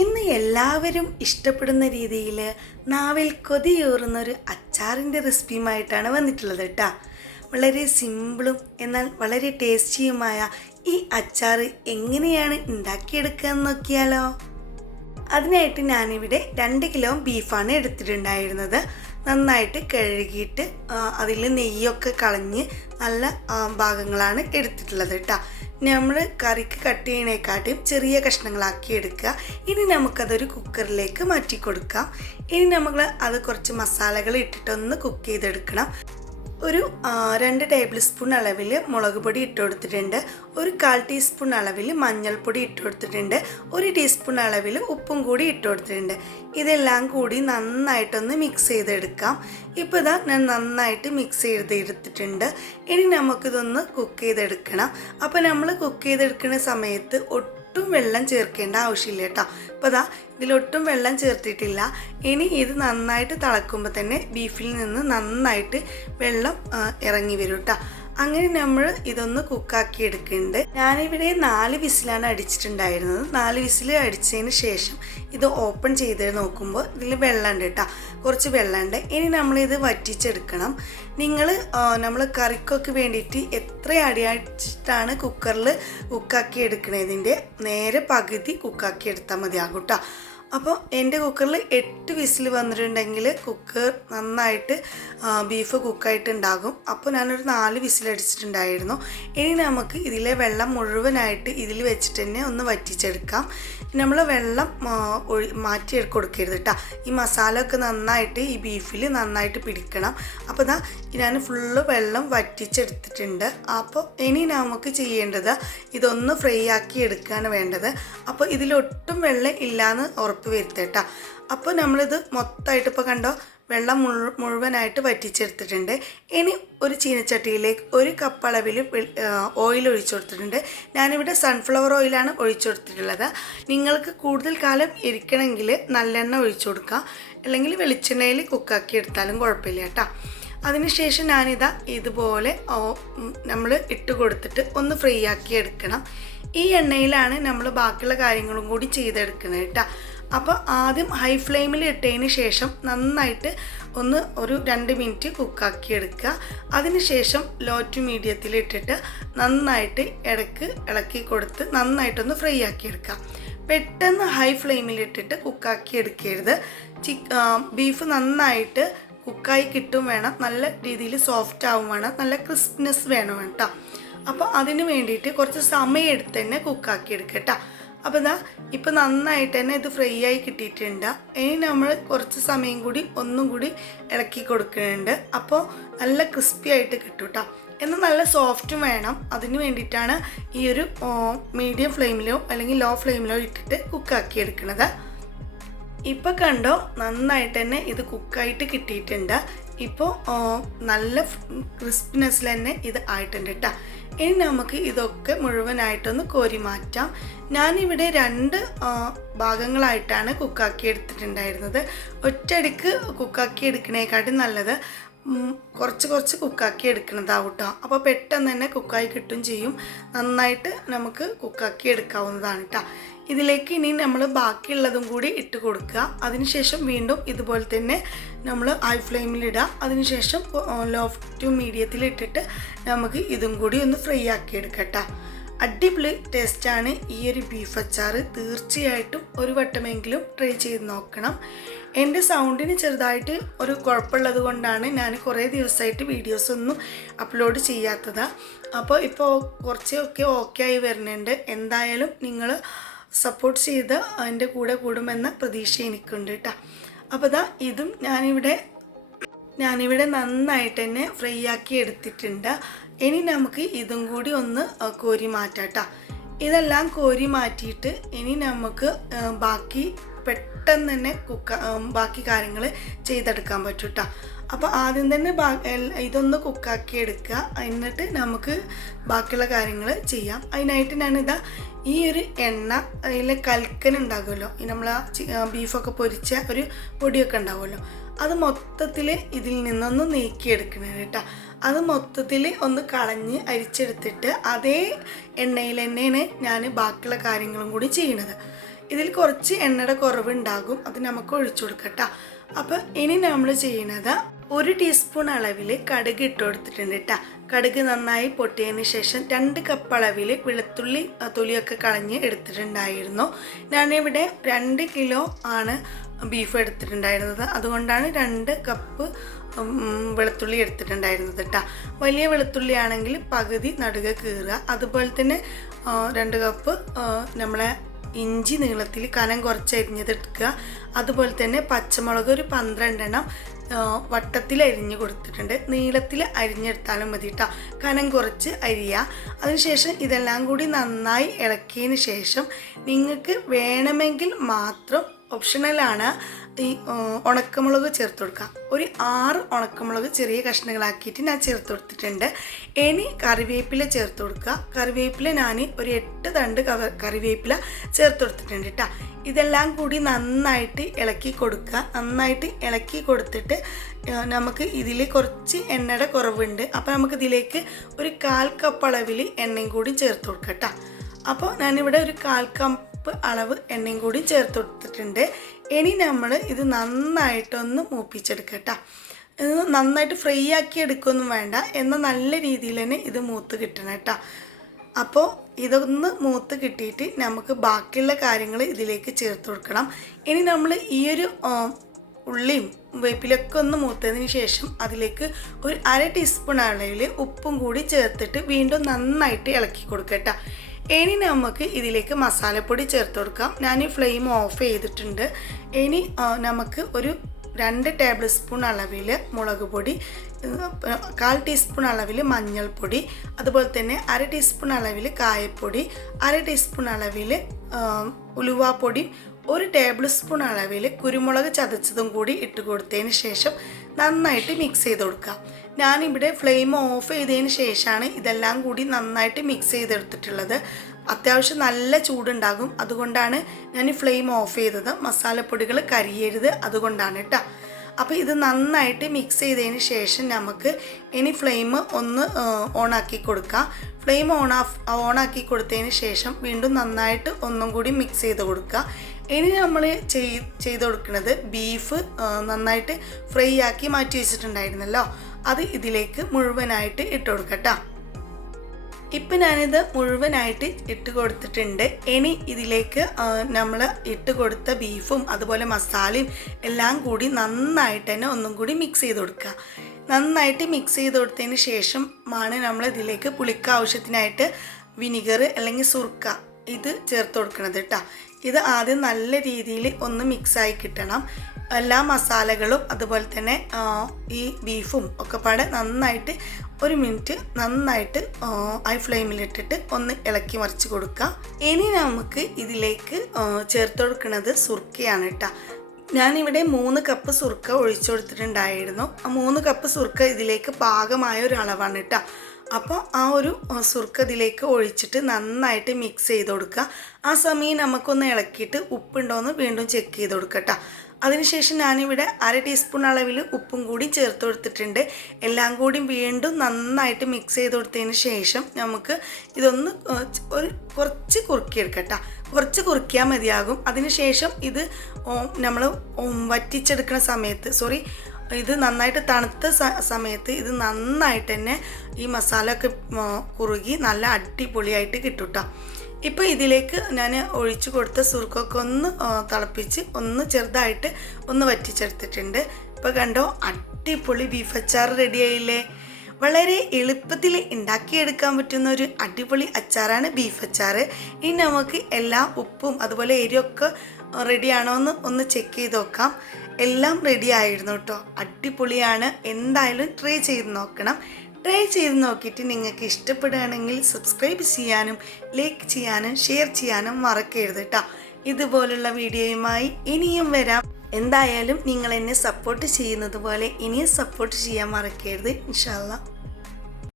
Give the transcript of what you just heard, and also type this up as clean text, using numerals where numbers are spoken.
ഇന്ന് എല്ലാവരും ഇഷ്ടപ്പെടുന്ന രീതിയിൽ നാവിൽ കൊതിയൂറുന്നൊരു അച്ചാറിൻ്റെ റെസിപ്പിയുമായിട്ടാണ് വന്നിട്ടുള്ളത് കേട്ടോ. വളരെ സിമ്പിളും എന്നാൽ വളരെ ടേസ്റ്റിയുമായ ഈ അച്ചാർ എങ്ങനെയാണ് ഉണ്ടാക്കിയെടുക്കുക എന്ന് നോക്കിയാലോ. അതിനായിട്ട് ഞാനിവിടെ 2 കിലോ ബീഫാണ് എടുത്തിട്ടുണ്ടായിരുന്നത്. നന്നായിട്ട് കഴുകിയിട്ട് അതിൽ നെയ്യൊക്കെ കളഞ്ഞ് നല്ല ഭാഗങ്ങളാണ് എടുത്തിട്ടുള്ളത് കേട്ടോ. നമ്മൾ കറിക്ക് കട്ട് ചെയ്യണേക്കാട്ടും ചെറിയ കഷ്ണങ്ങളാക്കി എടുക്കുക. ഇനി നമുക്കതൊരു കുക്കറിലേക്ക് മാറ്റി കൊടുക്കാം. ഇനി നമ്മൾ അത് കുറച്ച് മസാലകൾ ഇട്ടിട്ടൊന്ന് കുക്ക് ചെയ്തെടുക്കണം. ഒരു 2 ടേബിൾ സ്പൂൺ അളവിൽ മുളക് പൊടി ഇട്ട് കൊടുത്തിട്ടുണ്ട്. ഒരു 1/4 ടീസ്പൂൺ അളവിൽ മഞ്ഞൾപ്പൊടി ഇട്ട് കൊടുത്തിട്ടുണ്ട്. 1 ടീസ്പൂൺ അളവിൽ ഉപ്പും കൂടി ഇട്ട് കൊടുത്തിട്ടുണ്ട്. ഇതെല്ലാം കൂടി നന്നായിട്ടൊന്ന് മിക്സ് ചെയ്തെടുക്കാം. ഇപ്പോൾ ഇതാ ഞാൻ നന്നായിട്ട് മിക്സ് ചെയ്തെടുത്തിട്ടുണ്ട്. ഇനി നമുക്കിതൊന്ന് കുക്ക് ചെയ്തെടുക്കണം. അപ്പോൾ നമ്മൾ കുക്ക് ചെയ്തെടുക്കുന്ന സമയത്ത് ഒട്ടും വെള്ളം ചേർക്കേണ്ട ആവശ്യമില്ല കേട്ടോ. അപ്പോൾ അതാ ഇതിലൊട്ടും വെള്ളം ചേർത്തിട്ടില്ല. ഇനി ഇത് നന്നായിട്ട് തിളക്കുമ്പോൾ തന്നെ ബീഫിൽ നിന്ന് നന്നായിട്ട് വെള്ളം ഇറങ്ങി വരും കേട്ടോ. അങ്ങനെ നമ്മൾ ഇതൊന്ന് കുക്കാക്കി എടുക്കുന്നുണ്ട്. ഞാനിവിടെ 4 വിസിലാണ് അടിച്ചിട്ടുണ്ടായിരുന്നത്. 4 വിസിൽ അടിച്ചതിന് ശേഷം ഇത് ഓപ്പൺ ചെയ്ത് നോക്കുമ്പോൾ ഇതിൽ വെള്ളമുണ്ട് കേട്ടോ, കുറച്ച് വെള്ളമുണ്ട്. ഇനി നമ്മളിത് വറ്റിച്ചെടുക്കണം. നമ്മൾ കറിക്കൊക്കെ വേണ്ടിയിട്ട് എത്ര അടിയായിട്ടാണ് കുക്കറിൽ കുക്കാക്കി എടുക്കണതിൻ്റെ നേരെ പകുതി കുക്കാക്കി എടുത്താൽ മതിയാകും കേട്ടോ. അപ്പോൾ എൻ്റെ കുക്കറിൽ 8 വിസിൽ വന്നിട്ടുണ്ടെങ്കിൽ കുക്കർ നന്നായിട്ട് ബീഫ് കുക്കായിട്ടുണ്ടാകും. അപ്പോൾ ഞാനൊരു 4 വിസിൽ അടിച്ചിട്ടുണ്ടായിരുന്നു. ഇനി നമുക്ക് ഇതിലെ വെള്ളം മുഴുവനായിട്ട് ഇതിൽ വെച്ചിട്ട് തന്നെ ഒന്ന് വറ്റിച്ചെടുക്കാം. നമ്മൾ വെള്ളം മാറ്റി കൊടുക്കരുത് കേട്ടോ. ഈ മസാല ഒക്കെ നന്നായിട്ട് ഈ ബീഫിൽ നന്നായിട്ട് പിടിക്കണം. അപ്പോൾ ഇതാ ഞാൻ ഫുള്ള് വെള്ളം വറ്റിച്ചെടുത്തിട്ടുണ്ട്. അപ്പോൾ ഇനി നമുക്ക് ചെയ്യേണ്ടത് ഇതൊന്ന് ഫ്രൈ ആക്കി എടുക്കുകയാണ് വേണ്ടത്. അപ്പോൾ ഇതിലൊട്ടും വെള്ളം ഇല്ലയെന്ന് ഉറപ്പ് വരുത്തേട്ടാ. അപ്പോൾ നമ്മളിത് മൊത്തമായിട്ട് ഇപ്പോൾ കണ്ടോ വെള്ളം മുഴുവനായിട്ട് വറ്റിച്ചെടുത്തിട്ടുണ്ട്. ഇനി ഒരു ചീനച്ചട്ടിയിലേക്ക് 1 കപ്പ് അളവിൽ ഓയിൽ ഒഴിച്ചു കൊടുത്തിട്ടുണ്ട്. ഞാനിവിടെ സൺഫ്ലവർ ഓയിലാണ് ഒഴിച്ചു കൊടുത്തിട്ടുള്ളത്. നിങ്ങൾക്ക് കൂടുതൽ കാലം ഇരിക്കണമെങ്കിൽ നല്ലെണ്ണ ഒഴിച്ചു കൊടുക്കുക, അല്ലെങ്കിൽ വെളിച്ചെണ്ണയിൽ കുക്കാക്കി എടുത്താലും കുഴപ്പമില്ല കേട്ടോ. അതിനുശേഷം ഞാനിതാ ഇതുപോലെ നമ്മൾ ഇട്ട് കൊടുത്തിട്ട് ഒന്ന് ഫ്രൈ ആക്കി എടുക്കണം. ഈ എണ്ണയിലാണ് നമ്മൾ ബാക്കിയുള്ള കാര്യങ്ങളും കൂടി ചെയ്തെടുക്കുന്നത് കേട്ടോ. അപ്പോൾ ആദ്യം ഹൈ ഫ്ലെയിമിൽ ഇട്ടതിന് ശേഷം നന്നായിട്ട് ഒരു 2 മിനിറ്റ് കുക്കാക്കി എടുക്കുക. അതിനുശേഷം ലോ ടു മീഡിയത്തിൽ ഇട്ടിട്ട് നന്നായിട്ട് ഇളക്കി കൊടുത്ത് നന്നായിട്ടൊന്ന് ഫ്രൈ ആക്കി എടുക്കുക. പെട്ടെന്ന് ഹൈ ഫ്ലെയിമിൽ ഇട്ടിട്ട് കുക്കാക്കി എടുക്കരുത്. ബീഫ് നന്നായിട്ട് കുക്കായി കിട്ടും വേണം, നല്ല രീതിയിൽ സോഫ്റ്റ് ആവും വേണം, നല്ല ക്രിസ്പിനെസ് വേണം കേട്ടോ. അപ്പോൾ അതിന് വേണ്ടിയിട്ട് കുറച്ച് സമയം എടുത്ത് തന്നെ കുക്കാക്കി എടുക്കുക കേട്ടോ. അപ്പോൾ ഇതാ ഇപ്പോൾ നന്നായിട്ട് തന്നെ ഇത് ഫ്രൈ ആയി കിട്ടിയിട്ടുണ്ട്. ഇനി നമ്മൾ കുറച്ച് സമയം കൂടി ഒന്നും കൂടി ഇളക്കി കൊടുക്കുന്നുണ്ട്. അപ്പോൾ നല്ല ക്രിസ്പി ആയിട്ട് കിട്ടും കേട്ടോ. എന്നാൽ നല്ല സോഫ്റ്റും വേണം. അതിന് വേണ്ടിയിട്ടാണ് ഈ ഒരു മീഡിയം ഫ്ലെയിമിലോ അല്ലെങ്കിൽ ലോ ഫ്ലെയിമിലോ ഇട്ടിട്ട് കുക്കാക്കി എടുക്കുന്നത്. ഇപ്പോൾ കണ്ടോ നന്നായിട്ട് തന്നെ ഇത് കുക്കായിട്ട് കിട്ടിയിട്ടുണ്ട്. ഇപ്പോൾ നല്ല ക്രിസ്പിനെസ്സിൽ തന്നെ ഇത് ആയിട്ടുണ്ട് കേട്ടോ. ഇനി നമുക്ക് ഇതൊക്കെ മുഴുവനായിട്ടൊന്ന് കോരി മാറ്റാം. ഞാനിവിടെ 2 ഭാഗങ്ങളായിട്ടാണ് കുക്കാക്കി എടുത്തിട്ടുണ്ടായിരുന്നത്. ഒറ്റയടിക്ക് കുക്കാക്കി എടുക്കണേക്കാട്ടും നല്ലത് കുറച്ച് കുക്കാക്കി എടുക്കുന്നതാവും കേട്ടോ. അപ്പോൾ പെട്ടെന്ന് തന്നെ കുക്കായി കിട്ടും ചെയ്യും. നന്നായിട്ട് നമുക്ക് കുക്കാക്കി എടുക്കാവുന്നതാണ് കേട്ടോ. ഇതിലേക്ക് ഇനി നമ്മൾ ബാക്കിയുള്ളതും കൂടി ഇട്ട് കൊടുക്കുക. അതിനുശേഷം വീണ്ടും ഇതുപോലെ തന്നെ നമ്മൾ ഹൈ ഫ്ലെയിമിലിടുക. അതിനുശേഷം ലോ ടു മീഡിയത്തിൽ ഇട്ടിട്ട് നമുക്ക് ഇതും കൂടി ഒന്ന് ഫ്രൈ ആക്കി എടുക്കട്ടോ. അടിപൊളി ടേസ്റ്റാണ് ഈ ഒരു ബീഫ് അച്ചാർ. തീർച്ചയായിട്ടും ഒരു വട്ടമെങ്കിലും ട്രൈ ചെയ്ത് നോക്കണം. എൻ്റെ സൗണ്ടിന് ചെറുതായിട്ട് ഒരു കുഴപ്പമുള്ളത് കൊണ്ടാണ് ഞാൻ കുറേ ദിവസമായിട്ട് വീഡിയോസൊന്നും അപ്ലോഡ് ചെയ്യാത്തത്. അപ്പോൾ ഇപ്പോൾ കുറച്ചൊക്കെ ഓക്കെ ആയി വരുന്നുണ്ട്. എന്തായാലും നിങ്ങൾ സപ്പോർട്ട് ചെയ്ത് എൻ്റെ കൂടെ കൂടുമെന്ന പ്രതീക്ഷ എനിക്കുണ്ട് കേട്ടോ. അപ്പോൾ ഇതാ ഇതും ഞാനിവിടെ നന്നായിട്ട് തന്നെ ഫ്രൈ ആക്കി എടുത്തിട്ടുണ്ട്. ഇനി നമുക്ക് ഇതും കൂടി ഒന്ന് കോരി മാറ്റാം കേട്ടോ. ഇതെല്ലാം കോരി മാറ്റിയിട്ട് ഇനി നമുക്ക് ബാക്കി പെട്ടെന്ന് തന്നെ ബാക്കി കാര്യങ്ങൾ ചെയ്തെടുക്കാൻ പറ്റും കേട്ടോ. അപ്പോൾ ആദ്യം തന്നെ ഇതൊന്ന് കുക്കാക്കി എടുക്കുക. എന്നിട്ട് നമുക്ക് ബാക്കിയുള്ള കാര്യങ്ങൾ ചെയ്യാം. അതിനായിട്ട് ഞാനിതാ ഈ ഒരു എണ്ണ അതിൽ കൽക്കനുണ്ടാകുമല്ലോ, ഈ നമ്മൾ ബീഫൊക്കെ പൊരിച്ച ഒരു പൊടിയൊക്കെ ഉണ്ടാകുമല്ലോ, അത് മൊത്തത്തിൽ ഇതിൽ നിന്നൊന്ന് നീക്കിയെടുക്കണം കേട്ടോ. അത് മൊത്തത്തിൽ ഒന്ന് കളഞ്ഞ് അരിച്ചെടുത്തിട്ട് അതേ എണ്ണയിൽ തന്നെയാണ് ഞാൻ ബാക്കിയുള്ള കാര്യങ്ങളും കൂടി ചെയ്യണത്. ഇതിൽ കുറച്ച് എണ്ണയുടെ കുറവുണ്ടാകും, അത് നമുക്ക് ഒഴിച്ചു കൊടുക്കട്ടോ. അപ്പോൾ ഇനി നമ്മൾ ചെയ്യുന്നത് 1 ടീസ്പൂൺ അളവിൽ കടുക് ഇട്ട് കൊടുത്തിട്ടുണ്ട് കേട്ടോ. കടുക് നന്നായി പൊട്ടിയതിന് ശേഷം 2 കപ്പ് അളവിൽ വെളുത്തുള്ളി തൊലിയൊക്കെ കളഞ്ഞ് എടുത്തിട്ടുണ്ടായിരുന്നു. ഞാനിവിടെ 2 കിലോ ആണ് ബീഫ് എടുത്തിട്ടുണ്ടായിരുന്നത്, അതുകൊണ്ടാണ് 2 കപ്പ് വെളുത്തുള്ളി എടുത്തിട്ടുണ്ടായിരുന്നത് കേട്ടോ. വലിയ വെളുത്തുള്ളി ആണെങ്കിൽ പകുതി നടുക കീറുക. അതുപോലെ തന്നെ 2 കപ്പ് നമ്മളെ ഇഞ്ചി നീളത്തിൽ കനം കുറച്ച് അരിഞ്ഞതെടുക്കുക. അതുപോലെ തന്നെ പച്ചമുളക് ഒരു 12 എണ്ണം വട്ടത്തിൽ അരിഞ്ഞ് കൊടുത്തിട്ടുണ്ട്. നീളത്തിൽ അരിഞ്ഞെടുത്താലും മതി കേട്ടോ, കനം കുറച്ച് അരിയുക. അതിനുശേഷം ഇതെല്ലാം കൂടി നന്നായി ഇളക്കിയതിന് ശേഷം നിങ്ങൾക്ക് വേണമെങ്കിൽ മാത്രം, ഓപ്ഷണലാണ്, ഈ ഉണക്കമുളക് ചേർത്ത് കൊടുക്കാം. ഒരു 6 ഉണക്കമുളക് ചെറിയ കഷ്ണങ്ങളാക്കിയിട്ട് ഞാൻ ചേർത്ത് കൊടുത്തിട്ടുണ്ട്. ഇനി കറിവേപ്പില ചേർത്ത് കൊടുക്കുക. കറിവേപ്പില ഞാൻ ഒരു 8 തണ്ട് കറിവേപ്പില ചേർത്ത് കൊടുത്തിട്ടുണ്ട് കേട്ടോ. ഇതെല്ലാം കൂടി നന്നായിട്ട് ഇളക്കി കൊടുക്കുക. നന്നായിട്ട് ഇളക്കി കൊടുത്തിട്ട് നമുക്ക് ഇതിൽ കുറച്ച് എണ്ണയുടെ കുറവുണ്ട്, അപ്പോൾ നമുക്ക് ഇതിലേക്ക് ഒരു 1/4 കപ്പ് അളവിൽ എണ്ണയും കൂടി ചേർത്ത് കൊടുക്കാം കേട്ടോ. അപ്പോൾ ഞാനിവിടെ ഒരു 1/4 കപ്പ് അളവ് എണ്ണയും കൂടി ചേർത്ത് കൊടുത്തിട്ടുണ്ട്. ഇനി നമ്മൾ ഇത് നന്നായിട്ടൊന്ന് മൂപ്പിച്ചെടുക്കട്ടോ. ഇത് നന്നായിട്ട് ഫ്രൈ ആക്കി എടുക്കുകയൊന്നും വേണ്ട, എന്നാൽ നല്ല രീതിയിൽ തന്നെ ഇത് മൂത്ത് കിട്ടണം കേട്ടോ. അപ്പോൾ ഇതൊന്ന് മൂത്ത് കിട്ടിയിട്ട് നമുക്ക് ബാക്കിയുള്ള കാര്യങ്ങൾ ഇതിലേക്ക് ചേർത്ത് കൊടുക്കണം. ഇനി നമ്മൾ ഈ ഒരു ഉള്ളിയും വേപ്പിലൊക്കെ ഒന്ന് മൂത്തതിന് ശേഷം അതിലേക്ക് ഒരു 1/2 ടീസ്പൂൺ അളവിൽ ഉപ്പും കൂടി ചേർത്തിട്ട് വീണ്ടും നന്നായിട്ട് ഇളക്കി കൊടുക്കട്ടോ. ഇനി നമുക്ക് ഇതിലേക്ക് മസാലപ്പൊടി ചേർത്ത് കൊടുക്കാം. ഞാൻ ഈ ഫ്ലെയിം ഓഫ് ചെയ്തിട്ടുണ്ട്. ഇനി നമുക്ക് ഒരു 2 ടേബിൾ സ്പൂൺ അളവിൽ മുളക് പൊടി, 1/4 ടീസ്പൂൺ അളവിൽ മഞ്ഞൾപ്പൊടി, അതുപോലെ തന്നെ 1/2 ടീസ്പൂൺ അളവിൽ കായപ്പൊടി, 1/2 ടീസ്പൂൺ അളവിൽ ഉലുവാപ്പൊടി, 1 ടേബിൾ സ്പൂൺ അളവിൽ കുരുമുളക് ചതച്ചതും കൂടി ഇട്ട് കൊടുത്തതിന് ശേഷം നന്നായിട്ട് മിക്സ് ചെയ്ത് കൊടുക്കാം. ഞാനിവിടെ ഫ്ലെയിം ഓഫ് ചെയ്തതിന് ശേഷമാണ് ഇതെല്ലാം കൂടി നന്നായിട്ട് മിക്സ് ചെയ്തെടുത്തിട്ടുള്ളത്. അത്യാവശ്യം നല്ല ചൂടുണ്ടാകും, അതുകൊണ്ടാണ് ഞാൻ ഫ്ലെയിം ഓഫ് ചെയ്തത്. മസാലപ്പൊടികൾ കരിയരുത്, അതുകൊണ്ടാണ് കേട്ടോ. അപ്പോൾ ഇത് നന്നായിട്ട് മിക്സ് ചെയ്തതിന് ശേഷം നമുക്ക് ഇനി ഫ്ലെയിം ഒന്ന് ഓണാക്കി കൊടുക്കാം. ഫ്ലെയിം ഓണാക്കി കൊടുത്തതിന് ശേഷം വീണ്ടും നന്നായിട്ട് ഒന്നും കൂടി മിക്സ് ചെയ്ത് കൊടുക്കുക. ഇനി നമ്മൾ ചെയ്ത് കൊടുക്കുന്നത് ബീഫ് നന്നായിട്ട് ഫ്രൈ ആക്കി മാറ്റി വെച്ചിട്ടുണ്ടായിരുന്നല്ലോ, അത് ഇതിലേക്ക് മുഴുവനായിട്ട് ഇട്ട് കൊടുക്കട്ടോ. ഇപ്പം ഞാനിത് മുഴുവനായിട്ട് ഇട്ട് കൊടുത്തിട്ടുണ്ട്. ഇനി ഇതിലേക്ക് നമ്മൾ ഇട്ട് കൊടുത്ത ബീഫും അതുപോലെ മസാലയും എല്ലാം കൂടി നന്നായിട്ട് തന്നെ ഒന്നും കൂടി മിക്സ് ചെയ്ത് കൊടുക്കുക. നന്നായിട്ട് മിക്സ് ചെയ്ത് കൊടുത്തതിന് ശേഷം ആണ് നമ്മൾ ഇതിലേക്ക് പുളിക്ക് ആവശ്യത്തിനായിട്ട് വിനിഗർ അല്ലെങ്കിൽ സുർക്ക ഇത് ചേർത്ത് കൊടുക്കുന്നത് കേട്ടോ. ഇത് ആദ്യം നല്ല രീതിയിൽ ഒന്ന് മിക്സായി കിട്ടണം. എല്ലാ മസാലകളും അതുപോലെ തന്നെ ഈ ബീഫും ഒക്കെ പാടെ നന്നായിട്ട് 1 മിനിറ്റ് നന്നായിട്ട് ഹൈ ഫ്ലെയിമിലിട്ടിട്ട് ഒന്ന് ഇളക്കി മറിച്ച് കൊടുക്കുക. ഇനി നമുക്ക് ഇതിലേക്ക് ചേർത്ത് കൊടുക്കുന്നത് സുർക്കയാണ് കേട്ടോ. ഞാനിവിടെ 3 കപ്പ് സുർക്ക ഒഴിച്ചു കൊടുത്തിട്ടുണ്ടായിരുന്നു. ആ 3 കപ്പ് സുർക്ക ഇതിലേക്ക് പാകമായ ഒരു അളവാണ് കേട്ടോ. അപ്പോൾ ആ ഒരു സുർക്ക ഇതിലേക്ക് ഒഴിച്ചിട്ട് നന്നായിട്ട് മിക്സ് ചെയ്ത് കൊടുക്കുക. ആ സമയം നമുക്കൊന്ന് ഇളക്കിയിട്ട് ഉപ്പുണ്ടോയെന്ന് വീണ്ടും ചെക്ക് ചെയ്ത് കൊടുക്കുക കേട്ടോ. അതിനുശേഷം ഞാനിവിടെ 1/2 ടീസ്പൂൺ അളവിൽ ഉപ്പും കൂടി ചേർത്ത് കൊടുത്തിട്ടുണ്ട്. എല്ലാം കൂടി വീണ്ടും നന്നായിട്ട് മിക്സ് ചെയ്ത് കൊടുത്തതിന് ശേഷം നമുക്ക് ഇതൊന്ന് കുറച്ച് കുറുക്കിയെടുക്കട്ടോ. കുറച്ച് കുറുക്കിയാൽ മതിയാകും. അതിനുശേഷം ഇത് നമ്മൾ വറ്റിച്ചെടുക്കുന്ന സമയത്ത് ഇത് നന്നായിട്ട് തണുത്ത സമയത്ത് ഇത് നന്നായിട്ട് തന്നെ ഈ മസാല ഒക്കെ കുറുകി നല്ല അടിപൊളിയായിട്ട് കിട്ടും കേട്ടോ. ഇപ്പോൾ ഇതിലേക്ക് ഞാൻ ഒഴിച്ചു കൊടുത്ത സുർക്കൊക്കെ ഒന്ന് തിളപ്പിച്ച് ഒന്ന് ചെറുതായിട്ട് ഒന്ന് വറ്റിച്ചെടുത്തിട്ടുണ്ട്. ഇപ്പോൾ കണ്ടോ, അടിപൊളി ബീഫ് അച്ചാർ റെഡിയായില്ലേ. വളരെ എളുപ്പത്തിൽ ഉണ്ടാക്കിയെടുക്കാൻ പറ്റുന്ന ഒരു അടിപൊളി അച്ചാറാണ് ബീഫ് അച്ചാർ. ഇനി നമുക്ക് എല്ലാ ഉപ്പും അതുപോലെ എരിയൊക്കെ റെഡിയാണോ എന്ന് ഒന്ന് ചെക്ക് ചെയ്ത് നോക്കാം. എല്ലാം റെഡി ആയിരുന്നു കേട്ടോ. അടിപൊളിയാണ്. എന്തായാലും ട്രൈ ചെയ്ത് നോക്കണം. ട്രൈ ചെയ്ത് നോക്കിയിട്ട് നിങ്ങൾക്ക് ഇഷ്ടപ്പെടുകയാണെങ്കിൽ സബ്സ്ക്രൈബ് ചെയ്യാനും ലൈക്ക് ചെയ്യാനും ഷെയർ ചെയ്യാനും മറക്കരുത് കേട്ടോ. ഇതുപോലുള്ള വീഡിയോയുമായി ഇനിയും വരാം. എന്തായാലും നിങ്ങൾ എന്നെ സപ്പോർട്ട് ചെയ്യുന്നത് പോലെ ഇനിയും സപ്പോർട്ട് ചെയ്യാൻ മറക്കരുത്. ഇൻഷാ അല്ലാഹ്.